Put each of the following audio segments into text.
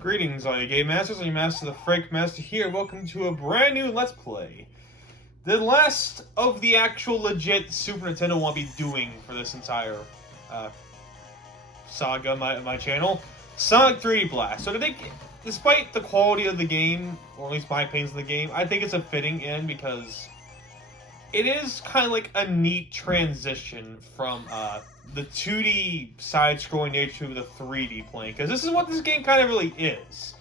Greetings, all you game masters. I'm Master the Frank Master here. Welcome to a brand new Let's Play. The last of the actual legit Super Nintendo I'll be doing for this entire saga on my channel. Sonic 3D Blast. So I think, despite the quality of the game, or at least my opinions of the game, I think it's a fitting end because it is kind of like a neat transition from the 2D side-scrolling nature to the 3D plane, because this is what this game kind of really is.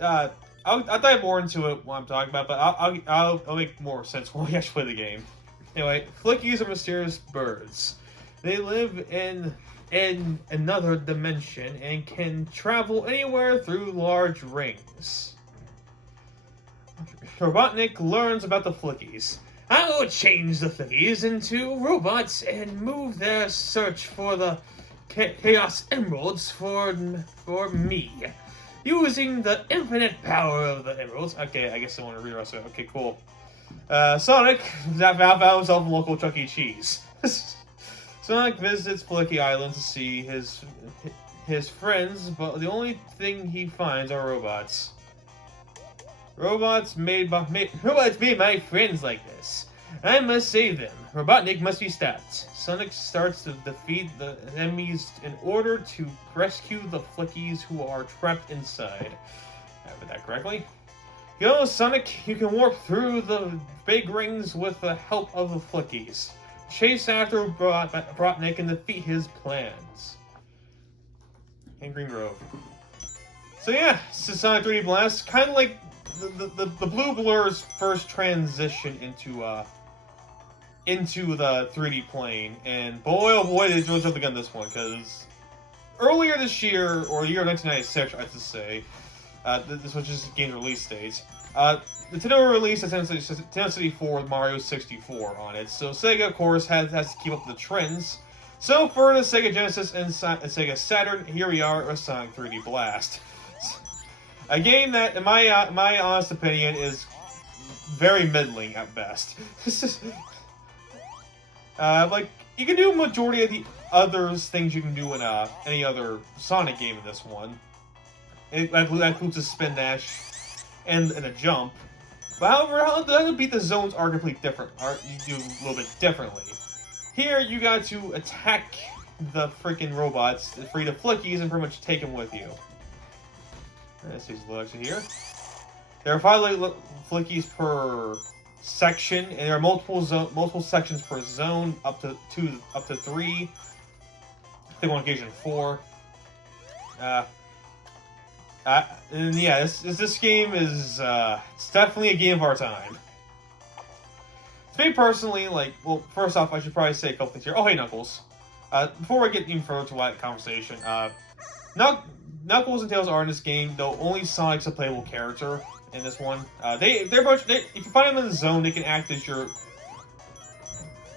I'll dive more into it when I'm talking about, but I'll make more sense when we actually play the game. Anyway, Flickies are mysterious birds. They live in another dimension and can travel anywhere through large rings. Robotnik learns about the Flickies. I will change the Flickies into robots and move their search for the Chaos Emeralds for me. Using the infinite power of the emeralds. Okay, I guess I want to read the rest of it. Okay, cool. Sonic found himself a local Chuck E. Cheese. Sonic visits Flicky Island to see his friends, but the only thing he finds are robots. Robots made my friends like this. I must save them. Robotnik must be stopped. Sonic starts to defeat the enemies in order to rescue the Flickies who are trapped inside. I read that correctly. Yo, Sonic, you can warp through the big rings with the help of the Flickies. Chase after Robotnik and defeat his plans. In Green Grove. So yeah, this is Sonic 3D Blast. Kind of like the Blue Blur's first transition into the 3D plane, and boy oh boy did they jump the gun this one, because earlier this year, or the year 1996 I should say, this was just the game's release date, Nintendo released a Nintendo 64 with Mario 64 on it, so Sega of course has to keep up with the trends. So for the Sega Genesis and Sega Saturn, here we are with Sonic 3D Blast. A game that, in my honest opinion, is very middling at best. Like, you can do a majority of the other things you can do in any other Sonic game in this one. That includes a spin dash and a jump. But however, how to beat the zones are completely different. You do a little bit differently. Here, you got to attack the freaking robots, free the Flickies, and pretty much take them with you. Let's see some actually here. There are 5 Flickies per section, and there are multiple sections per zone, up to 3. I think on occasion 4. And yeah, this game is it's definitely a game of our time. To me personally, like, well, first off, I should probably say a couple things here. Oh, hey, Knuckles. Before we get even further to that conversation, Knuckles and Tails are in this game, though only Sonic's a playable character in this one. If you find them in the zone, they can act as your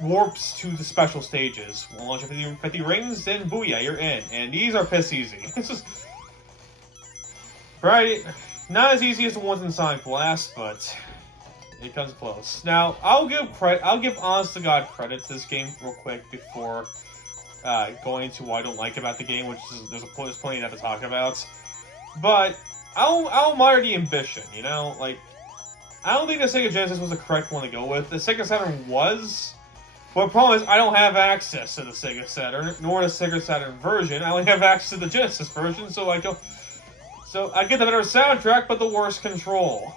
warps to the special stages. We'll launch 50 rings, then booyah, you're in. And these are piss easy. It's just... Right, not as easy as the ones in Sonic Blast, but it comes close. Now, I'll give honest to God credit to this game real quick before going into what I don't like about the game, which is there's plenty to talk about. But I'll admire the ambition, you know? Like, I don't think the Sega Genesis was the correct one to go with. The Sega Saturn was, but the problem is I don't have access to the Sega Saturn, nor the Sega Saturn version. I only have access to the Genesis version, so I get the better soundtrack, but the worse control.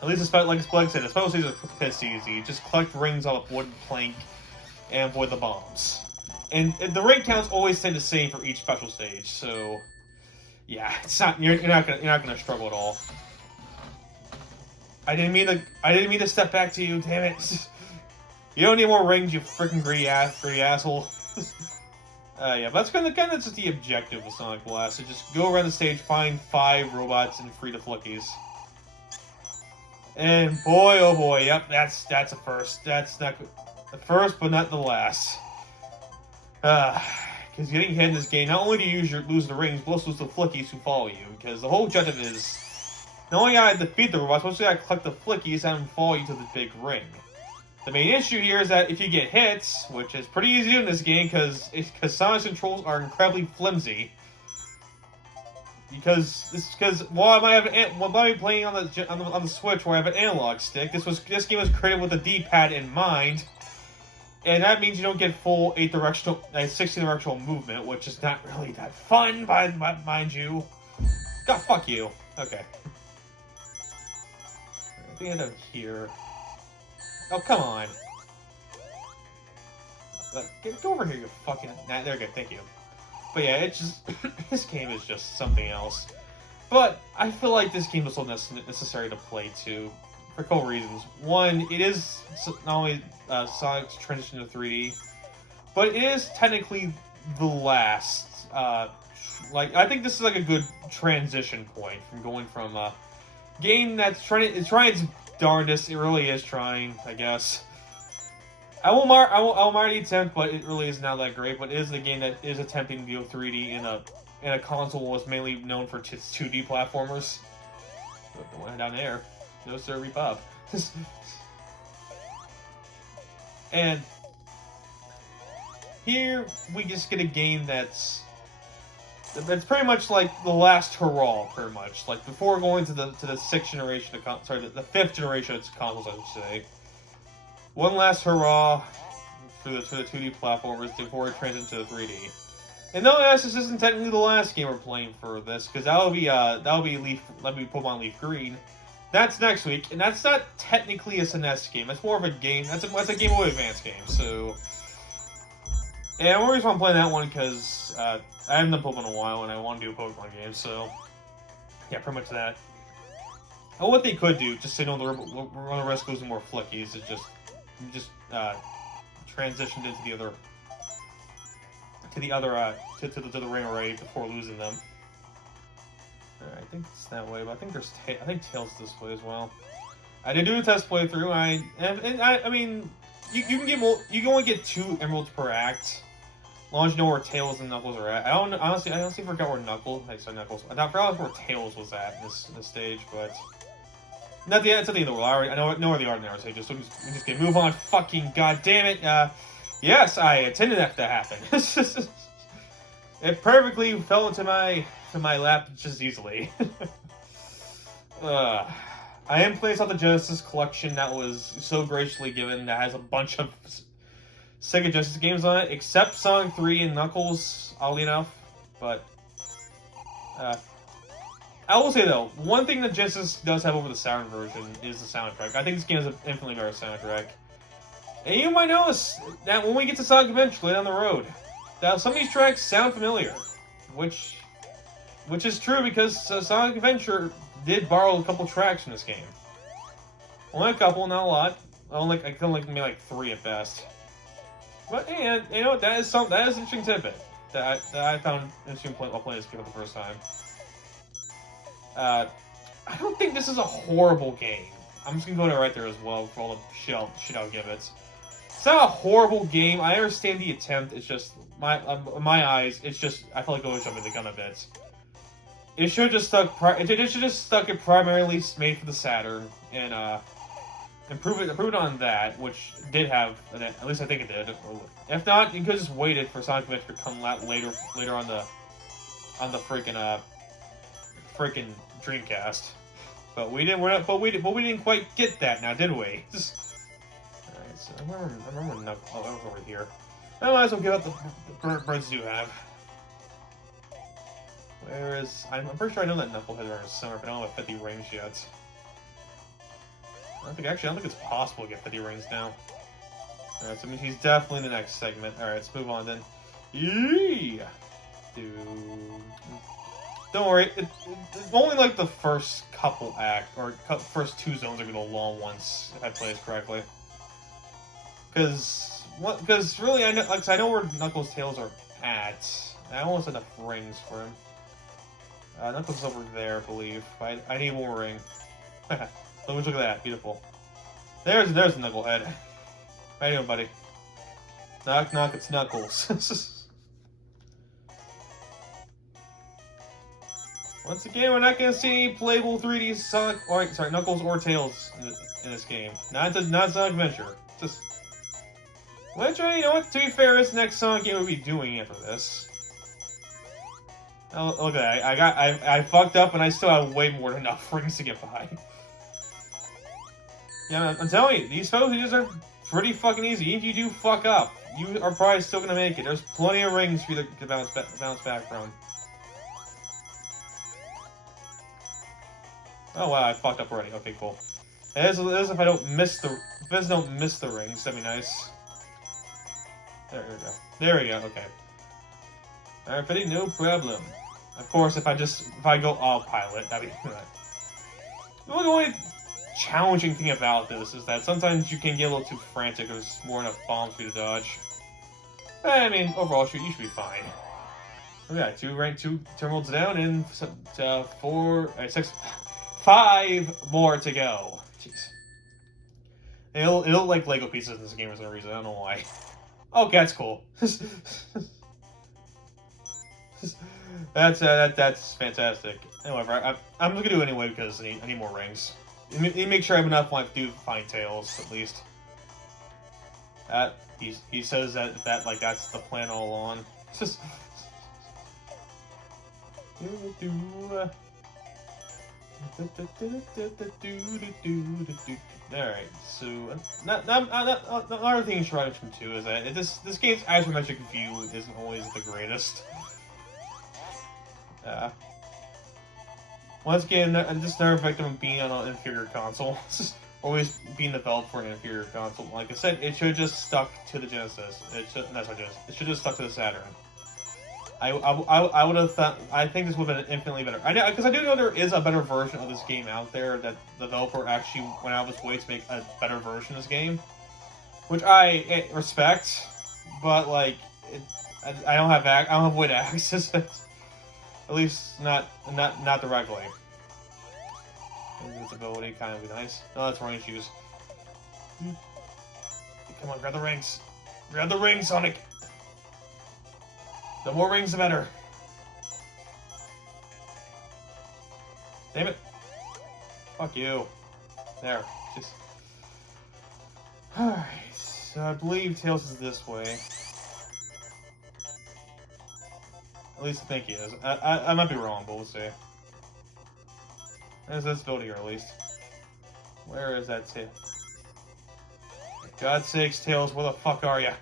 At least, like Spike said, the special stages are piss easy. Just collect rings on a wooden plank and avoid the bombs. And the ring counts always stay the same for each special stage, so yeah, it's not you're not gonna struggle at all. I didn't mean to step back to you, damn it. You don't need more rings, you freaking greedy asshole. Yeah, but that's kind of just the objective of Sonic Blast. So just go around the stage, find 5 robots, and free the Flickies. And boy, oh boy, yep, that's a first. That's not the first, but not the last. Because getting hit in this game, not only do you lose the rings, but also lose the Flickies who follow you. Because the whole objective is not only gotta defeat the robots, but also gotta collect the Flickies and follow you to the big ring. The main issue here is that if you get hit, which is pretty easy to do in this game because Sonic's controls are incredibly flimsy, because while I be playing on the Switch where I have an analog stick, this game was created with a D-pad in mind, and that means you don't get full 16 directional movement, which is not really that fun, mind you. God, fuck you. Okay. I think I end up here. Oh, come on. Go over here, you fucking... Nah, there we go, thank you. But yeah, it's just... this game is just something else. But I feel like this game is so necessary to play, too. For a couple reasons. One, it is not only Sonic's transition to 3D, but it is technically the last... I think this is like a good transition point from going from a game that's trying its darndest. It really is trying, I guess. I will mark the attempt, but it really is not that great. But it is the game that is attempting to do 3D in a console that was mainly known for its 2D platformers. The one down there, no sir, reap up. And here we just get a game that's pretty much like the last hurrah, pretty much. Like before going to the sixth generation of the fifth generation of consoles, I should say. One last hurrah for the 2D platformers before it transitions to the 3D. And no, this isn't technically the last game we're playing for this, because that'll be Pokemon Leaf Green. That's next week, and that's not technically a SNES game. That's more of a game. That's a Game Boy Advance game. So, and the reason I'm playing that one because I haven't done Pokemon in a while, and I want to do a Pokemon game. So, yeah, pretty much that. And what they could do, just so you don't run the risk of losing more flickies, is just transitioned into the ring array before losing them. I think it's that way, but I think Tails this way as well. I did do a test playthrough. I mean, you can only get 2 emeralds per act, as long as you know where Tails and Knuckles are at. I honestly forgot where Knuckles. I forgot where Tails was at in this stage, but. It's not the end of the world. I know where they are now, so we just can move on. Fucking goddamn it! Yes, I intended that to happen. It perfectly fell into my lap just easily. I am playing the Genesis collection that was so graciously given. That has a bunch of Sega Genesis games on it, except Sonic 3 and Knuckles. Oddly enough, but. I will say though, one thing that Genesis does have over the Saturn version is the soundtrack. I think this game has an infinitely better soundtrack. And you might notice that when we get to Sonic Adventure later down the road, that some of these tracks sound familiar. Which is true because Sonic Adventure did borrow a couple tracks from this game. Only a couple, not a lot. I can maybe like 3 at best. But and you know that is an interesting tidbit that I found interesting while playing this game for the first time. I don't think this is a horrible game. I'm just gonna go there right there as well for all the shit I'll give it. It's not a horrible game. I understand the attempt. It's just in my eyes. It's just I feel like I was jumping the gun a bit. It should have just stuck. It should just stuck it primarily made for the Saturn and improve it on that, which did have. At least I think it did. If not, you could just waited for Sonic Adventure to come out later on the freaking Dreamcast, but we didn't quite get that now, did we? Alright, so I remember Knuckles over here. I might as well give out the birds you have. Where is I'm pretty sure I know that Knucklehead are in summer, but I don't have 50 rings yet. I don't think it's possible to get 50 rings now. Alright, so I mean he's definitely in the next segment. Alright, let's move on then. Yeah. Dude. Don't worry, it's only like the first couple first 2 zones are gonna be the long ones, if I play this correctly. Because really, I know where Knuckles' tails are at. I almost have enough rings for him. Knuckles is over there, I believe. I need one more ring. Look at that, beautiful. There's the Knucklehead. How you doing, buddy? Knock, knock, it's Knuckles. Once again, we're not going to see any playable 3D Knuckles or Tails in this game. Not Sonic Adventure. Which, you know what, to be fair, this next Sonic game we'll be doing after this. Oh, look at that. I fucked up and I still have way more than enough rings to get by. Yeah, I'm telling you, these stages are pretty fucking easy. If you do fuck up, you are probably still gonna make it. There's plenty of rings for you to bounce back from. Oh wow, I fucked up already. Okay, cool. As if I don't miss the rings, that'd be nice. There we go. There we go. Okay. Alright, Fitty, no problem. Of course, if I go all pilot, that'd be right. The only challenging thing about this is that sometimes you can get a little too frantic. There's more enough bombs for you to dodge. I mean, overall, you should be fine. We got two terminals down and 5 more to go. Jeez. It'll like Lego pieces in this game for some reason. I don't know why. Okay, that's cool. That's fantastic. However, I'm gonna do it anyway because I need more rings. Make sure I have enough when I do find Tails, at least. He says that that's the plan all along. Alright, so another thing you should mention too is that this game's isometric view isn't always the greatest. Once again, just another victim of being on an inferior console. Always being developed for an inferior console. Like I said, it should have just stuck to the Genesis. It should have just stuck to the Saturn. I would have thought. I think this would have been infinitely better. Because I do know there is a better version of this game out there that the developer actually went out of his way to make a better version of this game, which I respect. But like, I don't have a way to access it. At least not directly. Invisibility kind of be nice. Oh, that's running shoes. Come on, grab the rings. Grab the rings, Sonic. The more rings, the better. Damn it. Fuck you. There. Just. Alright. So I believe Tails is this way. At least I think he is. I might be wrong, but we'll see. There's this building here, at least. Where is that Tails? For God's sakes, Tails, where the fuck are you?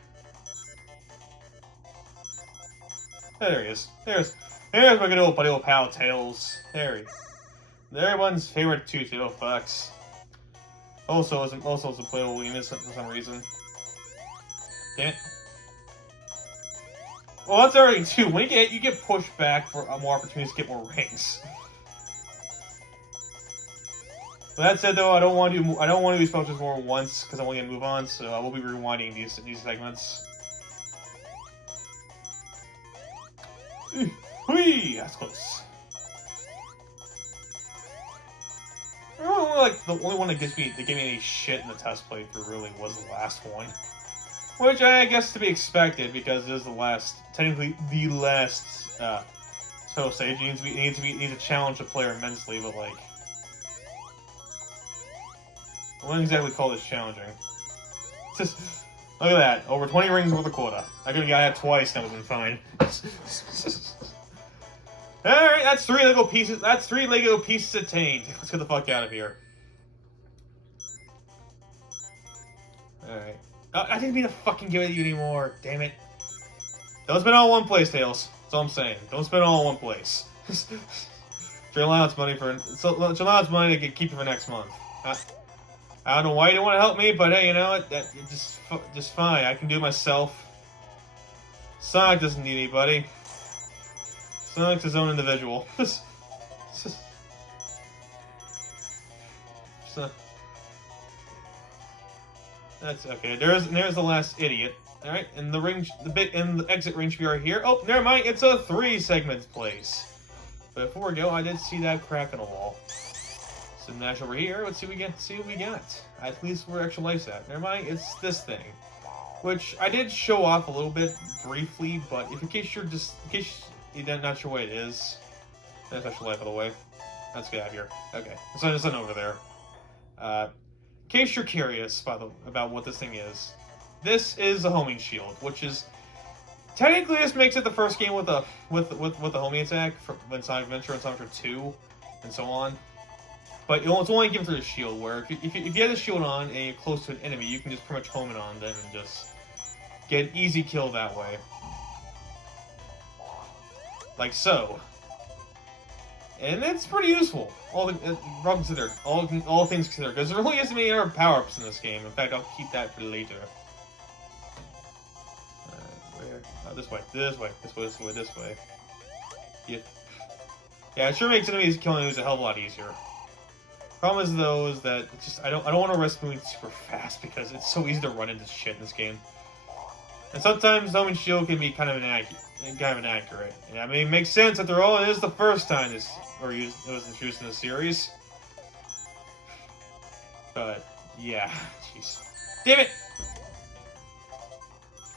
There he is. There's my good old buddy old pal Tails. They're everyone's favorite two-tail fox. Also is a playable Weemus for some reason. Damn it. Well, that's already too. When you get pushed back for more opportunities to get more rings. But that said, though, I don't want to do these puzzles more once because I want to move on. So I will be rewinding these segments. Whee! That's close. Like the only one that gave me any shit in the test playthrough really was the last one. Which I guess to be expected because it is technically the last stage. It needs to challenge the player immensely, but like, I wouldn't exactly call this challenging. Just look at that, over 20 rings worth of quota. I could have got that twice, and that would have been fine. All right, that's 3 Lego pieces. That's 3 Lego pieces attained. Let's get the fuck out of here. All right. I didn't mean to fucking give it to you anymore. Damn it. Don't spend all in one place, Tails. That's all I'm saying. Don't spend all in one place. Your allowance money to keep it for next month. I don't know why you don't want to help me, but hey, you know what? Just fine. I can do it myself. Sonic doesn't need anybody. Sonic's his own individual. So, that's okay. There's the last idiot. All right, and the exit ring should be right here. Oh, never mind. It's a 3 segments place. But before we go, I did see that crack in the wall. So dash over here. Let's see what we get. See what we got. At least where extra life's at. Never mind. It's this thing, which I did show off a little bit briefly. But in case you're not sure what it is, that's extra life, by the way. Let's get out of here. Okay, so there's nothing over there. In case you're curious about what this thing is, this is a homing shield, which is Technically, this makes it the first game with the homing attack for when Sonic Adventure and Sonic Adventure 2, and so on. But it's only given through the shield, where if you have the shield on and you're close to an enemy, you can just pretty much home it on them and just get an easy kill that way. Like so. And it's pretty useful, all things considered, because there really isn't many other power-ups in this game. In fact, I'll keep that for later. Where? Oh, this way. Yeah, it sure makes enemies killing enemies a hell of a lot easier. Problem is though is that it's just I don't want to risk moving super fast because it's so easy to run into shit in this game. And sometimes homing shield can be kind of inaccurate. Yeah, I mean, it makes sense after all. It is the first time it was introduced in the series. But yeah, jeez, damn it!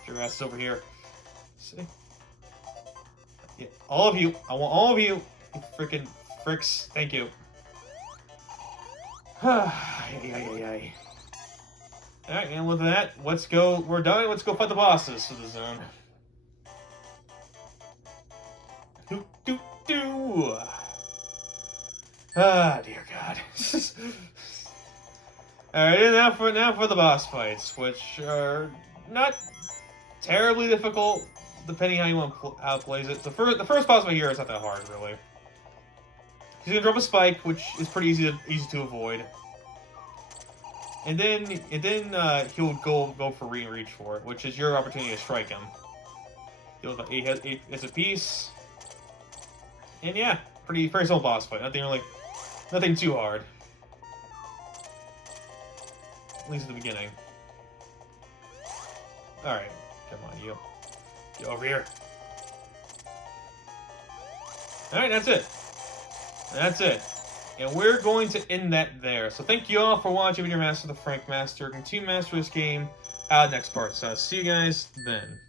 Get your asses over here. See? Yeah, all of you. I want all of you. You freaking fricks. Thank you. Alright, and with that, let's go. We're done. Let's go fight the bosses of the zone. Ah, dear God. Alright, and now for the boss fights, which are not terribly difficult, depending how you want how it plays it. The first boss fight here is not that hard, really. He's gonna drop a spike, which is pretty easy to avoid. And then he'll go for reach for it, which is your opportunity to strike him. He'll have 8 hits apiece. And yeah, pretty simple boss fight. Nothing too hard. At least at the beginning. Alright, come on, you. Get over here. Alright, that's it. That's it. And we're going to end that there. So thank you all for watching. Your Master the Frank Master. Continue to master this game out next part. So I'll see you guys then.